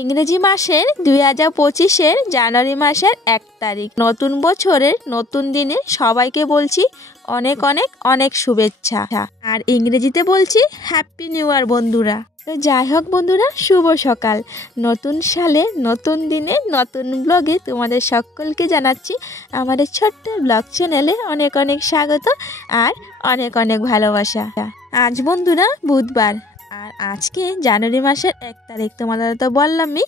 ইংরেজি মাসের 2025-এর জানুয়ারি মাসের 1 তারিখ নতুন বছরের নতুন দিনে সবাইকে বলছি অনেক অনেক অনেক শুভেচ্ছা। আর ইংরেজিতে বলছি হ্যাপি নিউ ইয়ার বন্ধুরা। তো যাই হোক বন্ধুরা, শুভ সকাল। নতুন সালে নতুন দিনে নতুন ব্লগে তোমাদের সকলকে জানাচ্ছি আমাদের ছোট্ট ব্লগ চ্যানেলে অনেক অনেক স্বাগত আর অনেক অনেক ভালোবাসা। আজ বন্ধুরা বুধবার, আর আজকে জানুয়ারি মাসের 1 তারিখ। তোমাদের তো বললামই।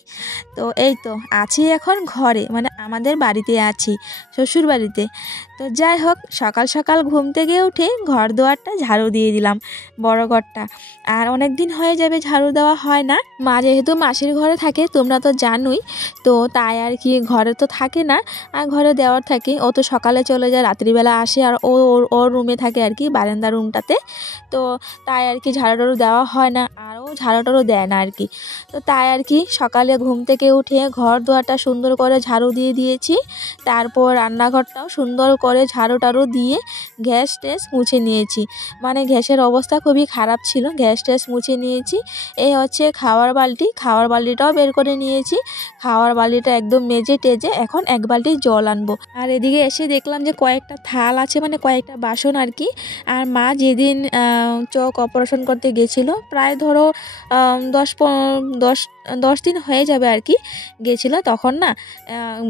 তো এই তো আছি এখন ঘরে, মানে আমাদের বাড়িতে আছি, শ্বশুর বাড়িতে। তো যাই হোক, সকাল সকাল ঘুম থেকে উঠে ঘর দুয়ারটা ঝাড়ু দিয়ে দিলাম, বড় ঘরটা। আর অনেক দিন হয়ে যাবে ঝাড়ু দেওয়া হয় না। মা যেহেতু মাসির ঘরে থাকে তোমরা তো জানোই, তো তাই আর কি ঘরে তো থাকে না, আর ঘরে দেওয়ার থাকে। ও তো সকালে চলে যায়, রাত্রিবেলা আসে, আর ওর রুমে থাকে আর কি, বারান্দা রুমটাতে। তো তাই আর কি ঝাড়ু টাড়ু দেওয়া হয় না, আর ও ঝাড়ু টাড়ু দেয় না আর কি। তো তাই আর কি সকালে ঘুম থেকে উঠে ঘর দুয়ারটা সুন্দর করে ঝাড়ু দিয়ে দিয়েছি। তারপর রান্নাঘরটাও সুন্দর করে ঝাড়ু টাড়ু দিয়ে গ্যাস ট্যাস মুছে নিয়েছি। মানে গ্যাসের অবস্থা খুবই খারাপ ছিল, গ্যাস ট্যাস মুছে নিয়েছি। এই হচ্ছে খাওয়ার বালতিটাও বের করে নিয়েছি। খাওয়ার বালতিটা একদম মেজে টেজে এখন 1 বালতি জল আনবো। আর এদিকে এসে দেখলাম যে কয়েকটা থাল আছে, মানে কয়েকটা বাসন আর কি। আর মা যেদিন চোখ অপারেশন করতে গেছিলো, প্রায় ধরো 10 দিন হয়ে যাবে আর কি গেছিলো, তখন না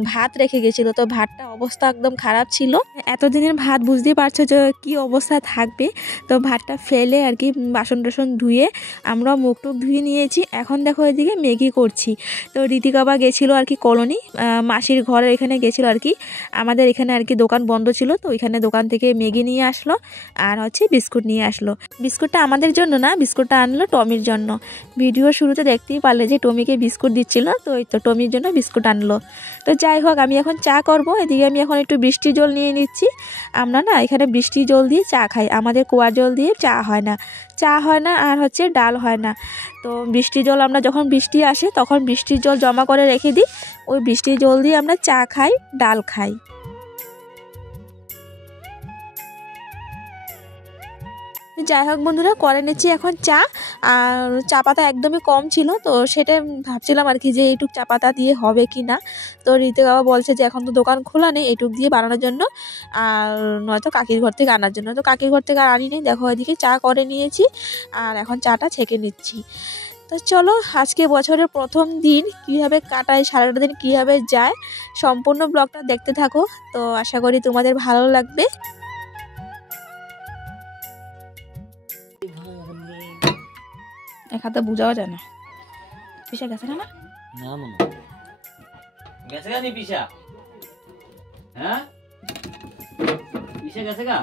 ভাত রেখে গেছিলো। তো ভাতটা অবস্থা একদম খারাপ ছিল। এতদিনের ভাত বুঝতেই পারছো যে কি অবস্থা থাকবে। তো ভাতটা ফেলে আর কি বাসন টাসন ধুয়ে আমরা মুখ টুক ধুয়ে নিয়েছি। এখন দেখো এদিকে ম্যাগি করছি। তো ঋতিকাবা গেছিলো আর কি কলোনি, মাসির ঘরের এখানে গেছিলো আর কি। আমাদের এখানে আর কি দোকান বন্ধ ছিল, তো ওইখানে দোকান থেকে ম্যাগি নিয়ে আসলো আর হচ্ছে বিস্কুট নিয়ে আসলো। বিস্কুটটা আমাদের জন্য না, বিস্কুটটা আনলো টমির জন্য। ভিডিও শুরুতে দেখতেই পারলে যে টমিকে বিস্কুট দিচ্ছিল, তো ওই তো টমির জন্য বিস্কুট আনলো। তো যাই হোক, আমি এখন চা করব। এদিকে আমি এখন একটু বৃষ্টি জল নিয়ে নিচ্ছি। আমরা না এখানে বৃষ্টি জল দিয়ে চা খাই, আমাদের কুয়ার জল দিয়ে চা হয় না আর হচ্ছে ডাল হয় না। তো বৃষ্টি জল আমরা যখন বৃষ্টি আসে তখন বৃষ্টির জল জমা করে রেখে দিই, ওই বৃষ্টির জল দিয়ে আমরা চা খাই, ডাল খাই। যাই হোক বন্ধুরা, করে নিচ্ছি এখন চা। আর চা পাতা একদমই কম ছিল, তো সেটা ভাবছিলাম আর কি যে এইটুক চা পাতা দিয়ে হবে কি না। তো ঋতিক বাবা বলছে যে এখন তো দোকান খোলা নেই এইটুক দিয়ে বানানোর জন্য, আর নয়তো কাকির ঘর থেকে আনার জন্য। তো কাকির ঘর থেকে আর আনি নেই। দেখো এদিকে চা করে নিয়েছি আর এখন চাটা ছেঁকে নিচ্ছি। তো চলো, আজকে বছরের প্রথম দিন কীভাবে কাটায়, সারাটা দিন কীভাবে যায়, সম্পূর্ণ ব্লগটা দেখতে থাকো। তো আশা করি তোমাদের ভালো লাগবে। এক হাতে বুঝাও যায় না। পিসা গেছে না? না মনে গেছে গা নি পিসা? হ্যাঁ পিসা গেছে গা?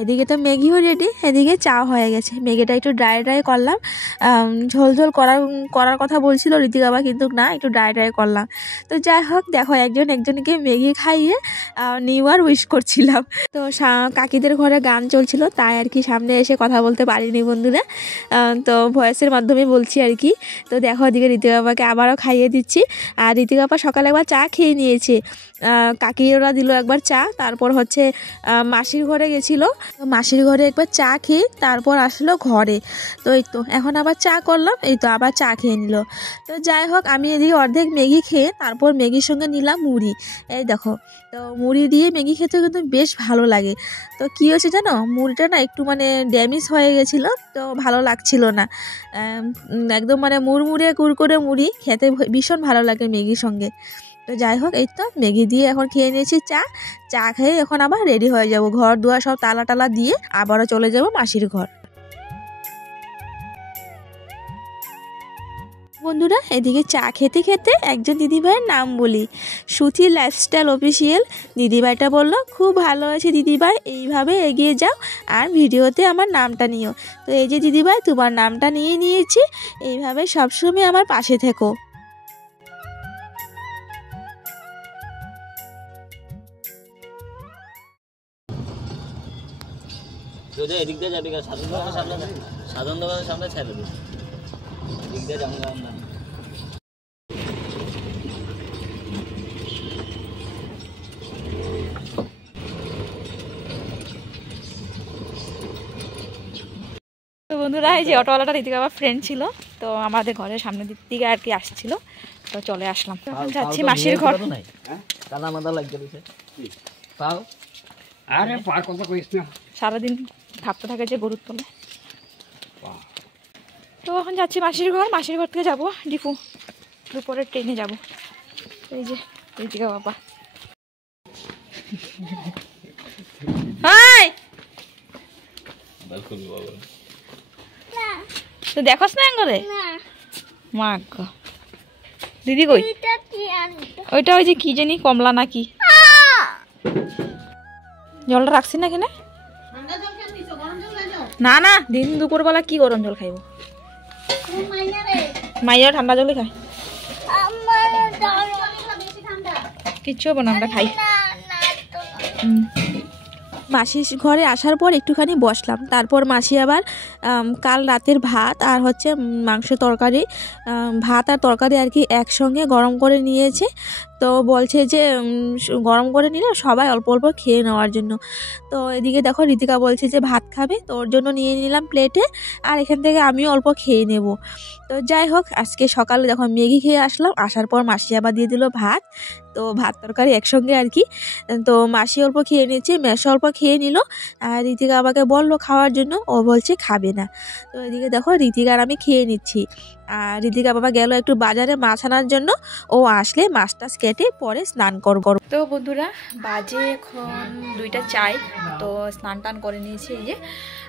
এদিকে তো ম্যাগিও রেডি, এদিকে চা হয়ে গেছে। ম্যাগিটা একটু ড্রাই করলাম। ঝোল করার কথা বলছিল ঋতিক বাবা, কিন্তু না, একটু ড্রাই করলাম। তো যাই হোক, দেখো একজনকে ম্যাগি খাইয়ে নিউ ইয়ার উইশ করছিলাম। তো কাকিদের ঘরে গান চলছিল, তাই আর কি সামনে এসে কথা বলতে পারিনি বন্ধুরা। তো ভয়েসের মাধ্যমে বলছি আর কি। তো দেখো এদিকে ঋতিক বাবাকে আবারও খাইয়ে দিচ্ছি। আর ঋতিক বাবা সকালে একবার চা খেয়ে নিয়েছে, কাকিরা দিল একবার চা। তারপর হচ্ছে মাসির ঘরে গেছিলো, মাসির ঘরে একবার চা খেয়ে তারপর আসলো ঘরে। তো এই তো এখন আবার চা করলাম, এই তো আবার চা খেয়ে নিল। তো যাই হোক, আমি এদিকে অর্ধেক ম্যাগি খেয়ে তারপর ম্যাগির সঙ্গে নিলাম মুড়ি। এই দেখো, তো মুড়ি দিয়ে ম্যাগি খেতে কিন্তু বেশ ভালো লাগে। তো কী হয়েছে জানো, মুড়িটা না একটু মানে ড্যামেজ হয়ে গেছিলো, তো ভালো লাগছিল না। একদম মানে মুড়মুড়ে কুরকুরে মুড়ি খেতে ভীষণ ভালো লাগে ম্যাগির সঙ্গে। তো যাই হোক, এই তো ম্যাগি দিয়ে এখন খেয়ে নিয়েছি চা খেয়ে এখন আবার রেডি হয়ে যাব, ঘর দুয়ার সব তালা দিয়ে আবারও চলে যাব মাসির ঘর। বন্ধুরা, এদিকে চা খেতে খেতে একজন দিদিভাইয়ের নাম বলি, সুথি লাইফস্টাইল অফিসিয়াল। দিদিভাইটা বলল, খুব ভালো হয়েছে দিদিভাই, এইভাবে এগিয়ে যাও আর ভিডিওতে আমার নামটা নিও। তো এই যে দিদিভাই, তোমার নামটা নিয়েছি, এইভাবে সবসময় আমার পাশে থেকো। এদিক দিয়ে যাবি, সাধারণ দোকানের সামনে ছেড়ে দিবি, এদিক দিয়ে যাবো না। তো বন্ধুরা, এই যে অটোওয়ালাটা ঋতিক বাবার ফ্রেন্ড ছিল, তো আমাদের ঘরের সামনের দিক থেকে আর কি আসছিল, তো চলে আসলাম। তখন যাচ্ছি মাসির ঘর। সারাদিন ভাবতে থাকে যে গরুর তলে। তো এখন যাচ্ছি মাসির ঘর। মাসির ঘর থেকে যাবো ডিপু, দুপুরের ট্রেনে যাব। এই যে ঋতিকা বাবা, তো দেখোস না করে মা দিদি কই? ওইটা ওই যে কি জানি কমলা নাকি, জলটা রাখছি না কেন? না না, দিন দুপুরবেলা কি গরম জল খাইব? মাইয়া ঠান্ডা জলই খায়, কিচ্ছু হবো না, আমরা খাই। মাসির ঘরে আসার পর একটুখানি বসলাম, তারপর মাসি আবার কাল রাতের ভাত আর হচ্ছে মাংস তরকারি, ভাত আর তরকারি আর কি একসঙ্গে গরম করে নিয়েছে। তো বলছে যে গরম করে নিলে সবাই অল্প অল্প খেয়ে নেওয়ার জন্য। তো এদিকে দেখো ঋতিকা বলছে যে ভাত খাবে, তো ওর জন্য নিয়ে নিলাম প্লেটে, আর এখান থেকে আমিও অল্প খেয়ে নেব। তো যাই হোক, আজকে সকালে দেখো ম্যাগি খেয়ে আসলাম, আসার পর মাসি আবার দিয়ে দিল ভাত, তো ভাত তরকারি একসঙ্গে আর কি। তো মাসি অল্প খেয়ে নিয়েছে, মেশো অল্প খেয়ে নিল, আর ঋতিকা আমাকে বললো খাওয়ার জন্য, ও বলছে খাবে না। তো এদিকে দেখো ঋতিকা আর আমি খেয়ে নিচ্ছি। আর ঋতিকা বাবা গেল একটু বাজারে মাছ আনার জন্য, ও আসলে মাছ টাছ কেটে পরে স্নান করব। তো বন্ধুরা বাজে এখন 2টা 4, তো স্নান টান করে নিয়েছি এই যে,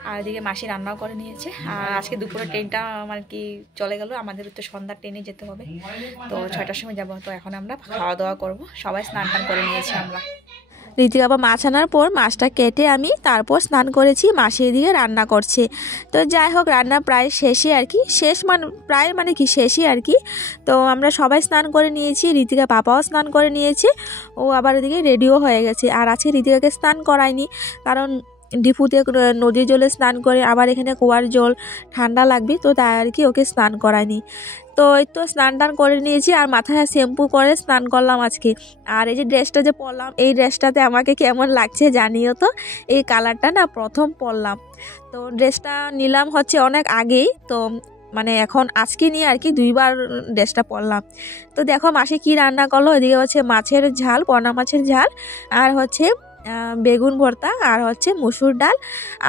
আর এদিকে মাসি রান্নাও করে নিয়েছে। আর আজকে দুপুরের ট্রেনটা আমার কি চলে গেল, আমাদের তো সন্ধ্যার ট্রেনে যেতে হবে, তো 6টার সময় যাব। তো এখন আমরা খাওয়া দাওয়া করব, সবাই স্নান টান করে নিয়েছি আমরা। ঋতিকা বাবা মাছ আনার পর মাছটা কেটে আমি তারপর স্নান করেছি, মাসি এদিকে রান্না করছে। তো যাই হোক, রান্না প্রায় শেষই আর কি, প্রায় মানে কি শেষই আর কি। তো আমরা সবাই স্নান করে নিয়েছি, ঋতিকা পাপাও স্নান করে নিয়েছে, ও আবার এদিকে রেডিও হয়ে গেছে। আর আজকে ঋতিকাকে স্নান করায়নি, কারণ ডিপুতে নদীর জলে স্নান করে, আবার এখানে কুয়ার জল ঠান্ডা লাগবে, তো তাই আর কি ওকে স্নান করায়নি। তো এই তো স্নান টান করে নিয়েছি, আর মাথায় শ্যাম্পু করে স্নান করলাম আজকে। আর এই যে ড্রেসটা যে পরলাম, এই ড্রেসটাতে আমাকে কেমন লাগছে জানিও তো, এই কালারটা না প্রথম পরলাম। তো ড্রেসটা নিলাম হচ্ছে অনেক আগেই, তো মানে এখন আজকে নিয়ে আর কি 2বার ড্রেসটা পরলাম। তো দেখো মাসি কি রান্না করলো, এদিকে হচ্ছে মাছের ঝাল, পোনা মাছের ঝাল, আর হচ্ছে বেগুন ভর্তা, আর হচ্ছে মসুর ডাল,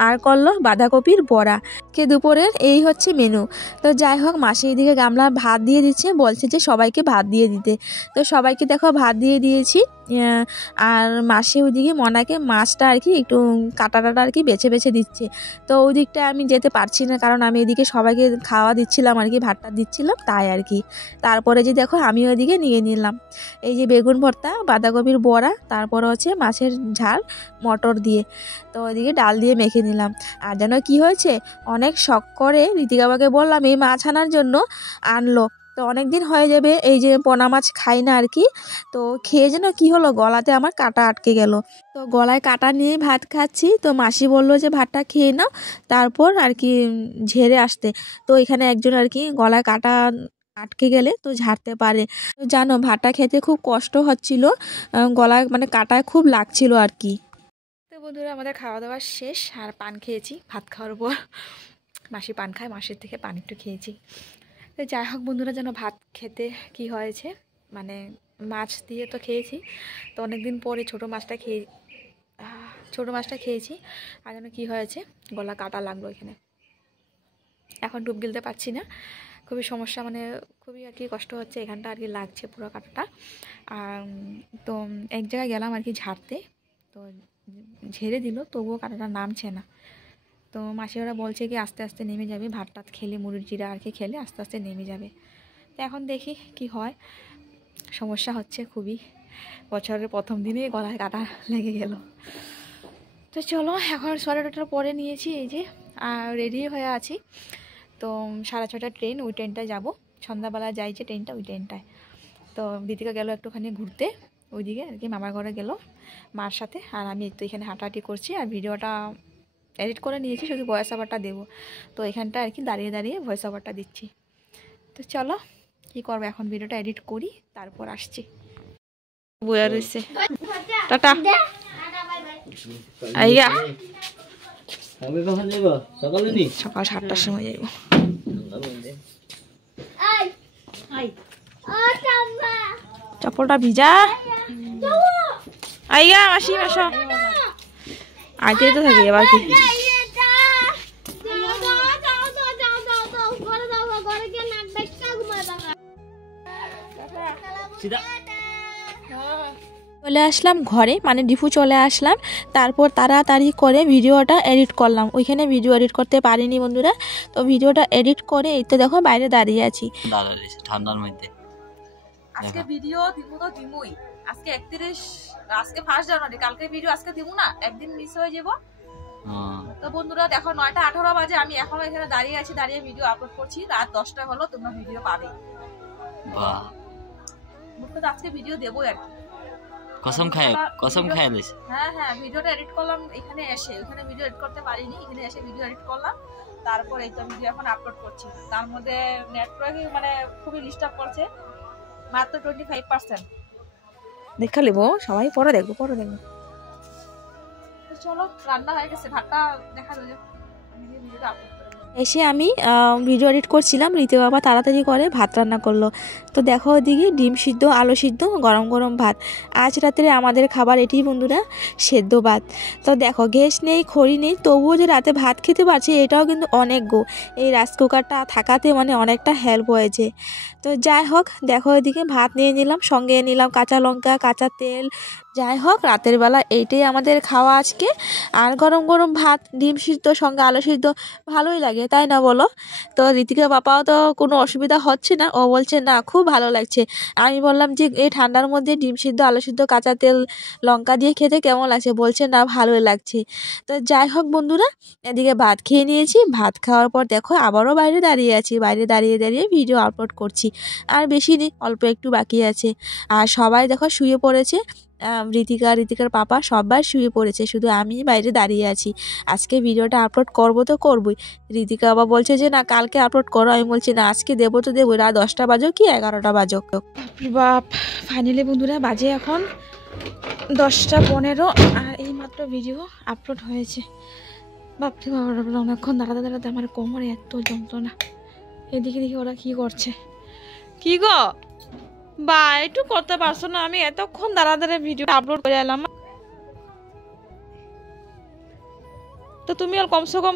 আর করলো বাঁধাকপির বড়া। কে দুপুরের এই হচ্ছে মেনু। তো যাই হোক, মাসি এদিকে গামলা ভাত দিয়ে দিচ্ছে, বলছে যে সবাইকে ভাত দিয়ে দিতে। তো সবাইকে দেখো ভাত দিয়ে দিয়েছি। আর মাসি ওইদিকে মনাকে মাছটা আর কি একটু কাটা আর কি বেছে বেছে দিচ্ছে। তো ওই দিকটা আমি যেতে পারছি না, কারণ আমি এদিকে সবাইকে খাওয়া দিচ্ছিলাম আর কি, ভাতটা দিচ্ছিলাম তাই আর কি। তারপরে যে দেখো আমি ওইদিকে নিয়ে নিলাম এই যে বেগুন ভর্তা, বাঁধাকপির বড়া, তারপর হচ্ছে মাছের ঝাল মটর দিয়ে, তো ওইদিকে ডাল দিয়ে মেখে নিলাম। আর যেন কি হয়েছে, অনেক শখ করে ঋতিকা বাবাকে বললাম এই মাছ আনার জন্য, আনলো। তো অনেক দিন হয়ে যাবে এই যে পোনা মাছ খাই না আর কি। তো খেয়ে যেন কি হলো, গলাতে আমার কাটা আটকে গেল। তো গলায় কাটা নিয়ে ভাত খাচ্ছি, তো মাসি বললো যে ভাতটা খেয়ে নাও, তারপর আর কি ঝেড়ে আসতে। তো এখানে একজন আর কি গলায় কাটা আটকে গেলে তো ঝাড়তে পারে। তো জানো ভাতটা খেতে খুব কষ্ট হচ্ছিল, গলায় মানে কাটায় খুব লাগছিল আর কি। তো বন্ধুরা আমাদের খাওয়া দাওয়া শেষ, আর পান খেয়েছি ভাত খাওয়ার পর। মাসি পান খায়, মাসির থেকে পান একটু খেয়েছি। তো যাই হোক বন্ধুরা, যেন ভাত খেতে কি হয়েছে, মানে মাছ দিয়ে তো খেয়েছি, তো অনেকদিন পরে ছোটো মাছটা খেয়েছি, আর যেন কী হয়েছে, গলা কাটা লাগলো এখানে। এখন ডুব গিলতে পারছি না, খুবই সমস্যা, মানে খুবই আর কি কষ্ট হচ্ছে, এখানটা আর কি লাগছে পুরো কাটাটা। আর তো এক জায়গায় গেলাম আর কি ঝাড়তে, তো ঝেড়ে দিল, তবুও কাটাটা নামছে না। তো মাসি ওরা বলছে কি আস্তে আস্তে নেমে যাবে, ভাত টাত খেলে মুড়ির জিরা আর কি খেলে আস্তে আস্তে নেমে যাবে। তো এখন দেখি কি হয়, সমস্যা হচ্ছে খুবই, বছরের প্রথম দিনেই গলায় কাটা লেগে গেল। তো চলো এখন 6:30 পরে নিয়েছি এই যে, আর রেডি হয়ে আছি। তো 6:30 ট্রেন, ওই ট্রেনটায় যাবো, সন্ধ্যাবেলা যাই যে ট্রেনটা, ওই ট্রেনটায়। তো দীপিকা গেল একটুখানি ঘুরতে ওইদিকে আর কি, মামার ঘরে গেল মার সাথে, আর আমি তো এখানে হাঁটাহাঁটি করছি, আর ভিডিওটা এডিট করে নিয়েছি, শুধু ভয়েস ওভারটা দেবো। তো এখানটা আর কি দাঁড়িয়ে দাঁড়িয়ে ভয়েস ওভারটা দিচ্ছি। তো চলো কি করবো, এখন ভিডিওটা এডিট করি, তারপর আসছি। বইয়া রয়েছে, টাটা। আইয়া সকাল 7টার সময় যাইব। চপ্পলটা ভিজা। আইয়া মাসি আসো, আগে তো থাকি এবার কি। চলে আসলাম ঘরে, মানে ডিপু চলে আসলাম। তারপর তাড়াতাড়ি করে ভিডিওটা এডিট করলাম। ওইখানে ভিডিও এডিট করতে পারিনি বন্ধুরা, তো ভিডিওটা এডিট করে এই তো দেখো বাইরে দাঁড়িয়ে আছি ঠান্ডার মধ্যে। আজকে ভিডিও দিমু তো দিমুই। আজকে 31, আজকে 1 জানুয়ারি, কালকে ভিডিও আজকে দিমু না, একদিন মিস হয়ে যাব। তো বন্ধুরা দেখো 9টা 18 বাজে, আমি এখনো এখানে দাঁড়িয়ে আছি, দাঁড়িয়ে ভিডিও আপলোড করছি। রাত 10টা হলো, তোমরা ভিডিও পাবে। বাহ, মুখে তো আজকে ভিডিও দেবো আর কি। কসম খাইলিস। হ্যাঁ হ্যাঁ, ভিডিওটা এডিট করলাম এখানে এসে, ওখানে ভিডিও এডিট করতে পারিনি, এখানে এসে ভিডিও এডিট করলাম। তারপর এই তো ভিডিও এখন আপলোড করছি। তার মধ্যে নেটওয়ার্ক মানে খুবই ডিস্টার্ব করছে, মাত্র 25%। দেখা নেবো, সবাই পরে দেখবো, পরে দেখবো। চলো, রান্না হয়ে গেছে, ভাতটা দেখা যাবে, ভিডিওটা আপলোড করে। এসে আমি ভিডিও এডিট করছিলাম, ঋতু বাবা তাড়াতাড়ি করে ভাত রান্না করলো। তো দেখো ওদিকে ডিম সিদ্ধ, আলু সিদ্ধ, গরম গরম ভাত। আজ রাত্রে আমাদের খাবার এটি বন্ধুরা, সেদ্ধ ভাত। তো দেখো গ্যাস নেই, খড়ি নেই, তবুও যে রাতে ভাত খেতে পারছি এটাও কিন্তু অনেক গো। এই রাইস কুকারটা থাকাতে মানে অনেকটা হেল্প হয়েছে। তো যাই হোক, দেখো ওইদিকে ভাত নিয়ে নিলাম, সঙ্গে নিলাম কাঁচা লঙ্কা, কাঁচা তেল। যাই হোক, রাতের বেলা এইটাই আমাদের খাওয়া আজকে। আর গরম গরম ভাত, ডিম সিদ্ধ, সঙ্গে আলু সিদ্ধ, ভালোই লাগে তাই না বলো? তো ঋতিকা বাবাও তো কোনো অসুবিধা হচ্ছে না, ও বলছে না খুব ভালো লাগছে। আমি বললাম যে এই ঠান্ডার মধ্যে ডিম সিদ্ধ, আলু সিদ্ধ, কাঁচা তেল, লঙ্কা দিয়ে খেতে কেমন লাগছে? বলছে না ভালোই লাগছে। তো যাই হোক বন্ধুরা, এদিকে ভাত খেয়ে নিয়েছি। ভাত খাওয়ার পর দেখো আবারও বাইরে দাঁড়িয়ে আছি, বাইরে দাঁড়িয়ে দাঁড়িয়ে ভিডিও আপলোড করছি। আর বেশি নেই, অল্প একটু বাকি আছে। আর সবাই দেখো শুয়ে পড়েছে, ঋতিকার পাপা সবাই শুয়ে পড়েছে, শুধু আমি বাইরে দাঁড়িয়ে আছি। আজকে ভিডিওটা আপলোড করব তো করবই। ঋতিকা বাবা বলছে যে না কালকে আপলোড করো, আমি বলছি না আজকে দেবো তো দেবো, রাত 10টা বাজো কি 11টা বাজো। বাপ, ফাইনালি বন্ধুরা বাজে এখন 10টা 15, আর এই মাত্র ভিডিও আপলোড হয়েছে। বাপরে বাবা, অনেকক্ষণ দাঁড়াতে দাঁড়াতে আমার কোমরে এত যন্ত্রণা। এদিকে দেখি ওরা কি করছে। কি গো বা, একটু করতে পারছো না? আমি এতক্ষণ দাঁড়া দাঁড়া ভিডিও আপলোড করে এলাম। তো তুমি আর কমসে কম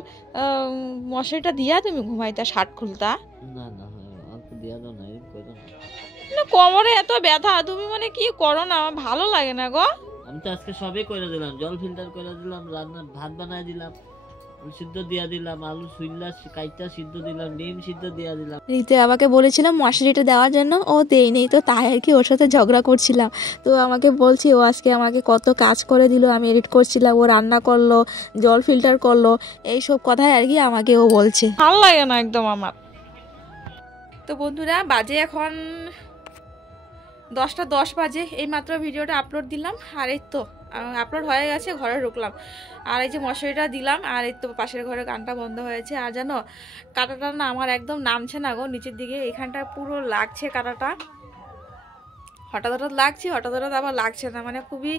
মশারিটা দিয়া তুমি ঘুমাইতা, শার্ট খুলতা না না, অল্প দিয়া দাও না, না। কোমরে এত ব্যথা, তুমি মানে কি করো না, আমার ভালো লাগে না গো। আমি তো আজকে সবই করে দিলাম, জল ফিল্টার করে দিলাম, রান্না ভাত বানাই দিলাম, সিদ্ধ দিয়া দিলাম, আলু সুইল্লা কাইটা সিদ্ধ দিলাম, ডিম সিদ্ধ দিয়া দিলাম। রিতে বাবাকে বলেছিলাম মশারিটা দেওয়ার জন্য, ও দেই নেই। তো তাই আর কি ওর সাথে ঝগড়া করছিলাম। তো আমাকে বলছি ও আজকে আমাকে কত কাজ করে দিল, আমি এডিট করছিলাম, ও রান্না করলো, জল ফিল্টার করলো, এইসব কথাই আর কি আমাকে ও বলছে। ভালো লাগে না একদম আমার। তো বন্ধুরা বাজে এখন 10টা 10 বাজে, এই মাত্র ভিডিওটা আপলোড দিলাম। আর এই তো আপলোড হয়ে গেছে, ঘরে ঢুকলাম। আর এই যে মশারিটা দিলাম, আর এই তো পাশের ঘরে গানটা বন্ধ হয়েছে। আর জানো কাঁটাটা না আমার একদম নামছে না গো নিচের দিকে, এখানটা পুরো লাগছে কাঁটাটা। হঠাৎ হঠাৎ লাগছে, হঠাৎ হঠাৎ আবার লাগছে না, মানে খুবই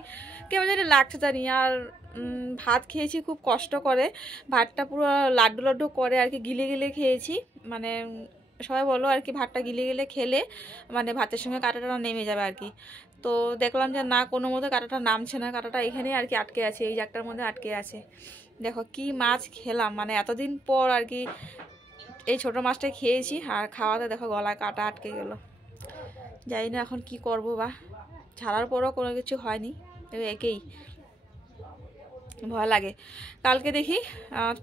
কেমন জানি লাগছে জানি। আর ভাত খেয়েছি খুব কষ্ট করে, ভাতটা পুরো লাড্ডু লাড্ডু করে আর কি, গিলে গিলে খেয়েছি। মানে সবাই বলো আর কি ভাতটা গিলে গিলে খেলে মানে ভাতের সঙ্গে কাঁটাটা নেমে যাবে আর কি। তো দেখলাম যে না, কোনো মতো কাঁটাটা নামছে না, কাঁটাটা এখানেই আর কি আটকে আছে, এই জায়গাটার মধ্যে আটকে আছে। দেখো কি মাছ খেলাম, মানে এতদিন পর আর কি এই ছোটো মাছটা খেয়েছি। আর খাওয়াতে দেখো গলায় কাঁটা আটকে গেল। জানি না এখন কি করব, বা ছাড়ার পরও কোনো কিছু হয়নি, একেই ভয় লাগে। কালকে দেখি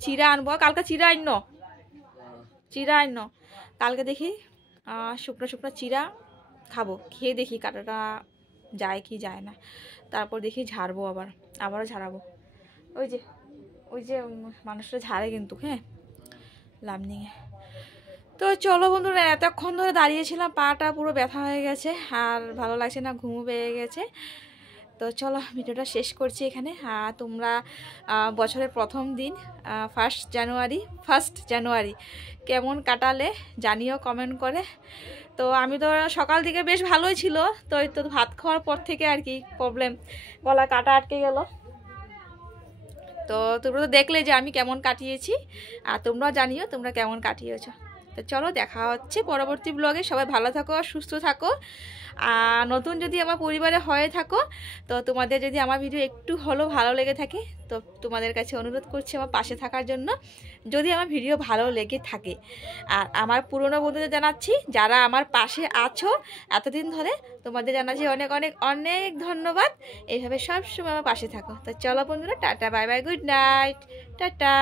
চিড়া আনবো, কালকে চিড়া আনো, কালকে দেখি শুকনো শুকনো চিড়া খাবো, খেয়ে দেখি কাঁটাটা যায় কি যায় না। তারপর দেখি ঝাড়বো, আবারও ঝাড়াবো। ওই যে মানুষটা ঝাড়ে কিন্তু, হ্যাঁ লামনিংয়ে। তো চলো বন্ধুরা, এতক্ষণ ধরে দাঁড়িয়েছিলাম, পাটা পুরো ব্যথা হয়ে গেছে, আর ভালো লাগছে না, ঘুমও পেয়ে গেছে। তো চলো ভিডিওটা শেষ করছি এখানে। তোমরা বছরের প্রথম দিন 1 জানুয়ারি কেমন কাটালে জানিও কমেন্ট করে। তো আমি তো সকাল থেকে বেশ ভালোই ছিল, তো এই তো ভাত খাওয়ার পর থেকে আর কি প্রবলেম, গলা কাটা আটকে গেল। তো তোমরা তো দেখলে যে আমি কেমন কাটিয়েছি, আর তোমরাও জানিও তোমরা কেমন কাটিয়েছো। তো চলো দেখা হচ্ছে পরবর্তী ব্লগে। সবাই ভালো থাকো, সুস্থ থাকো। আর নতুন যদি আমার পরিবারে হয়ে থাকো, তো তোমাদের যদি আমার ভিডিও একটু হলেও ভালো লেগে থাকে, তো তোমাদের কাছে অনুরোধ করছি আমার পাশে থাকার জন্য, যদি আমার ভিডিও ভালো লেগে থাকে। আর আমার পুরনো বন্ধুদের জানাচ্ছি, যারা আমার পাশে আছো এতদিন ধরে, তোমাদের জানাচ্ছি অনেক অনেক অনেক ধন্যবাদ। এইভাবে সবসময় আমার পাশে থাকো। তো চলো বন্ধুরা, tata, bye bye, good night, tata.